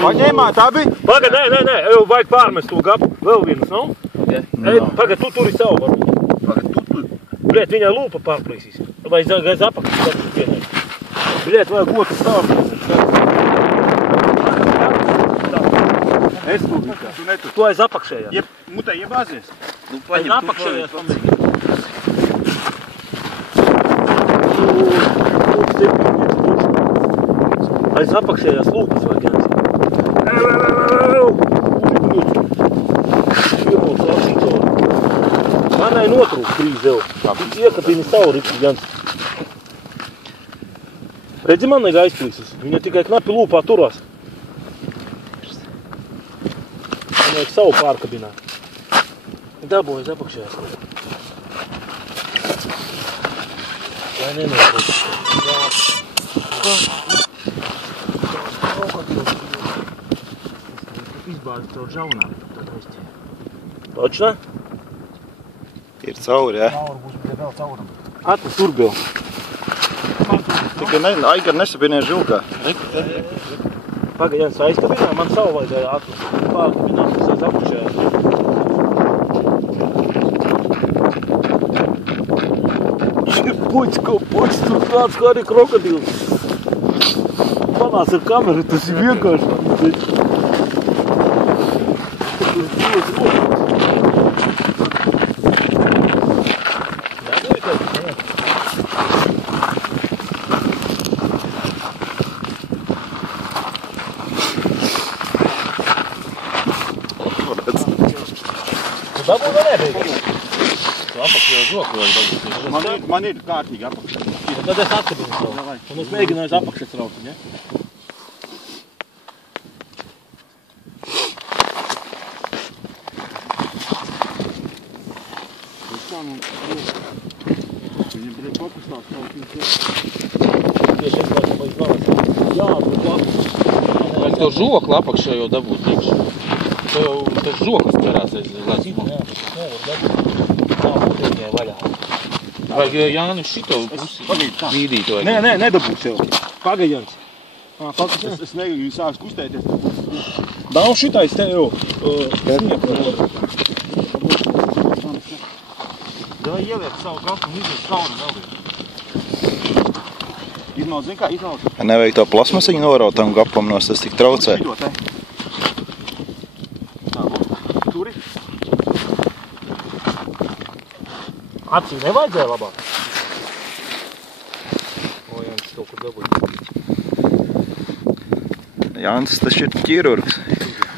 Paņēmāt abi? Pagad, nē, vajag pārmest to gapu. Vēl vienas nav? Pagad, tu turi savu varbūt. Pagad, tu. Bļēt, viņai lūpa pārplīsīs. Vai aiz apakšas vienai. Bļēt, vajag otru stāvu. Es lūdzu, tu netur. Tu aiz apakšējās. Jeb, mutē iebāzies. Aiz apakšējās pamēģināt. Aiz apakšējās lūpas vajag jāsaka. Manai notrūk trīs tev. Iekapini savu rikti, Jans. Redzi, man nega aizplīsis. Viņa tikai knapi lūpā turās. Man vajag savu pārkabināt. Dabū aiz apakšējās lūpā. Lai nenotrūk. Izbāzi caur žaunām, tad aizķēja. Točnā? Ir cauri, ja? Cauri būs vēl cauram. Atnes tur bija. Tikai Aigar nesapinēja žilkā. Pagaid, Jans, aizkabinā, man savu vajadzēja atnes. Pārkabināt, tas aiz apakšējās. Poķis, tur kāds kā arī krokodils. Panās ar kameru, tas ir vienkārši. Dabū vēl nebeigas. Tu apakšējā žokli vēl dabūs. Man ir kārtīgi apakšā. Tad es atkabinu savu. Un es mēģināju aiz apakšas raukt, ne? Viņam bija papastās kaut viņš. Tieši es laikam izvēlas. Jā, bet labi. Vajag tev žokli apakšējo dabūt priekšā. Tev žoklis perās aiz lēcumā. Jā, bet es nevaru dabūt. Tā būtu viņai vaļā. Vajag Jāni šito pusi vīdīt vajag. Nē, nedabūs jau. Pagaid, Jans. Es negribu, viņi sāks kustēties. Nav šitais te jau. Vai ieliek savu kapu un izies cauri vēl vienu. Izmaut, zin kā, izmaut. Nevajag to plasmasiņu noraut tam gapam nos, tas tik traucē. Turi. Acī nevajadzēja labāk. O, Jans, kaut kur dabūja. Jānis, tas ir ķirurgs.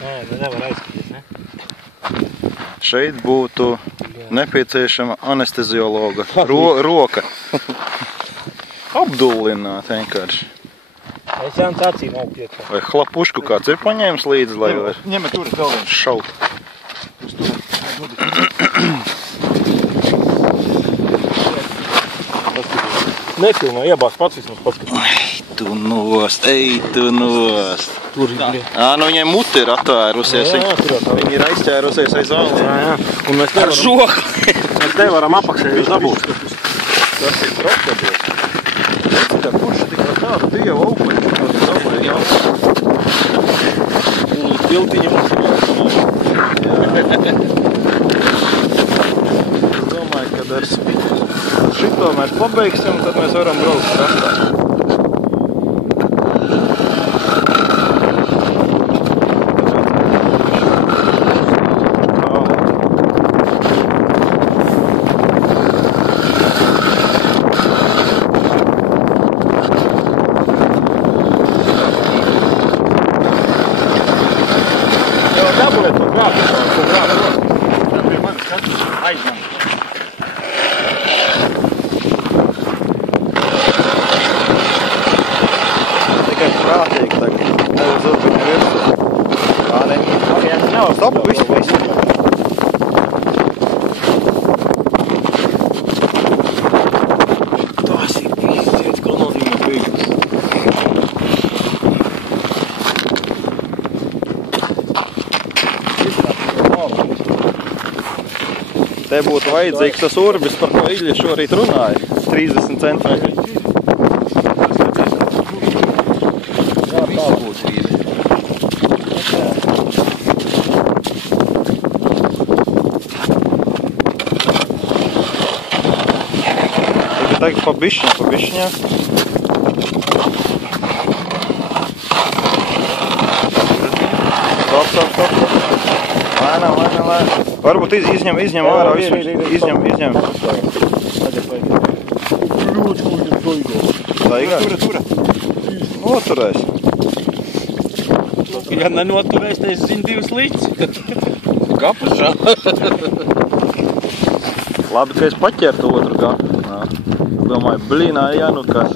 Nē, nevar aizskatīt, ne? Šeit būtu nepieciešama anesteziologa roka. Apdullināt vienkārši. Es Jans acīm aug iekšā. Vai hlapušku kāds ir paņēmis līdzi, lai var Ņemet turi vēl viens. šaut. Nefilmē, iebās pats vismaz paskatīt. Ej, tu nost. Tur ir bļie. Nu viņai muti ir atvērusies. Jā, tur jau tā. Viņi ir aizķērusies aiz zāli. Jā. Un mēs Ar žokli. nevaram apakšēju dabūt. Tas ir krokodils. Kurš tikai tādu dievu aupaļu, kādu domāju, jā. Tiltiņi mums ir jāsanāk. Es domāju, kad ar šito mēs pabeigsim, tad mēs varam braukt krastā. Dabūjiet to grābu. Pie manis skatīt. Aiz man. Tikai prātīgi tagad. Nevar zurbiņu virsū. Tā ne. Stop, viss. Tas ir pīstiet, ko nozīmē beigas. Te būtu vajadzīgs tas urbis, par ko Iļļa šorīt runāja. 30 centimetri. Jā, tā visu būtu vīri. Tagad pa bišķiņā. Stop. Lēnām. Varbūt izņem ārā visu. Izņem. Taigā? Noturēs. Ja nenoturēs, tad es zinu 2 līķis. Gapas žā. Labi, ka es paķertu otru gapu. Domāju, blīnā, nu kas.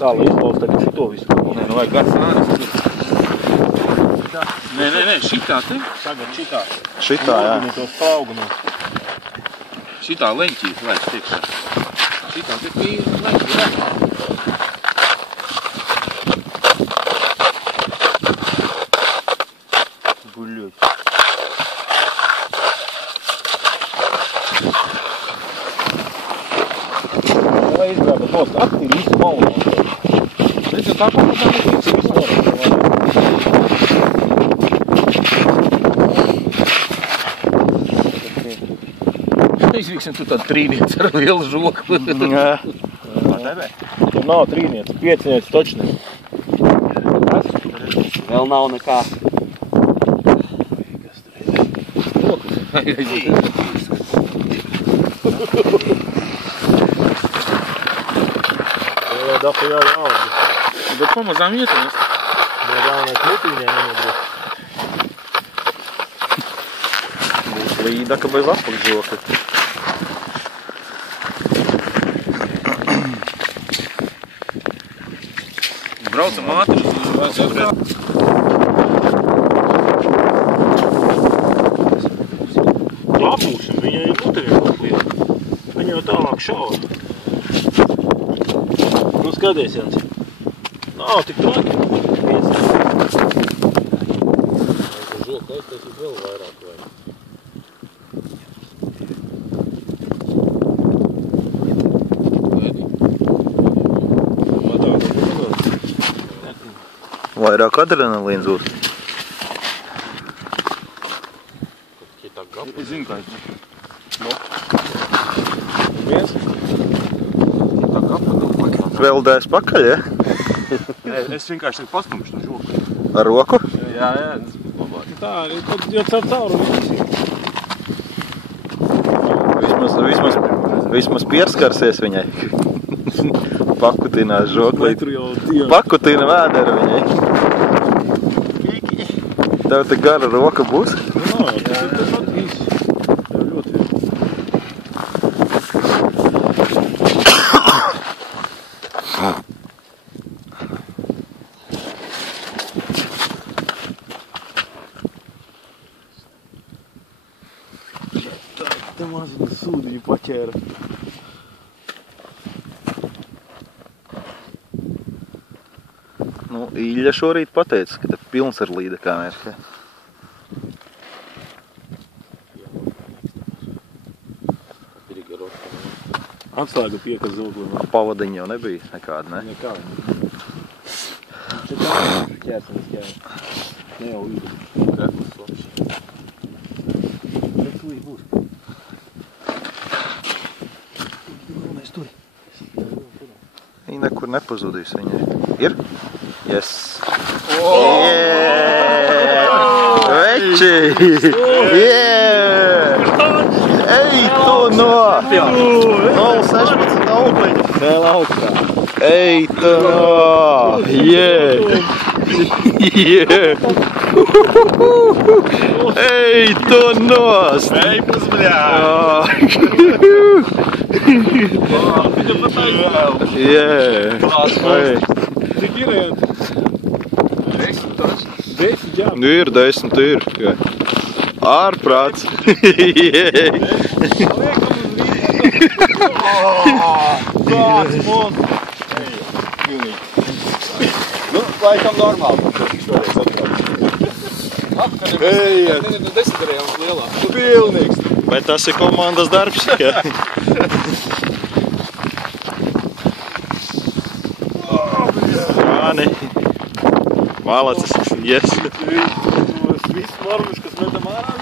Kā lai izlauz tagad šito visu? Nē, nu vajag gads nāris. Nē, šitā te. Tagad šitā. Šitā, jā. Tos spraugumus. Šitā leņķī vairs tiekšā. Šitā te pīri leņķī. Buļļuļ. Lai izgrābat nost aktīvi visu maunu. Redzi, tā pamatā mēs visu izviksim tu tādu trīniec ar lielu žoku. Jā. Tur nav trīniec, 5 točni. Vēl nav nekā. Dafa jāauga. Bet pamazām ietunās. Galvenais mutīnē nenodruk. Būs līdaka bez apakšžoka. Braucam ātri. Labūšam, viņa ir mutīnē liela. Viņa jau tālāk šauja. Nu, skaties, Jans. Nav tik traki. Žoka aiztaisīt vēl vairāk vai. Vairāk adrenalīns būs. Es zinu, kā es. Viens? Tā gapa tev pakaļ. Vēl dēs pakaļ, ja? Es vienkārši tagad pastumšu no žoku. Ar roku? Jā, tas būs labāk. Tā, jau caur cauru Vismaz pieskarsies viņai. Pakutinās žoklīt. Pakutina vēdera viņai. Tev te gara roka būs? Nā, tas ir tas atīs. Jau ļoti viegli. Te maziņu sūdiņu paķēra. Nu, Īļa šorīt pateica, ka te pilns ar līdakām ir. Atslēga piekas zoglim. Pavadiņa jau nebija nekāda, ne? Nekā. Šeit tā ķērsamies ķēra. Ne jau īri. Kreklis slapši. Šeit tūlīt būs. Mēs tur. Viņa nekur nepazudīs viņai. Ir? Yes! Veči! Ej, tu no! 0,16 augliņi. Vēl augstā. Ej, tu no! Ej, tu nost! Ej, pusbļā! Cik ir ejot? 10 taču. 10, jā. Nu ir 10, ir. Ārprāts. Kāds mums? Nu, laikam normāli. Ejiet. 10 reāls lielā. Pilnīgs. Vai tas ir komandas darbs? Jā. Jāni. Malacis. Yes. Viss marmuļus, kas metam ārā.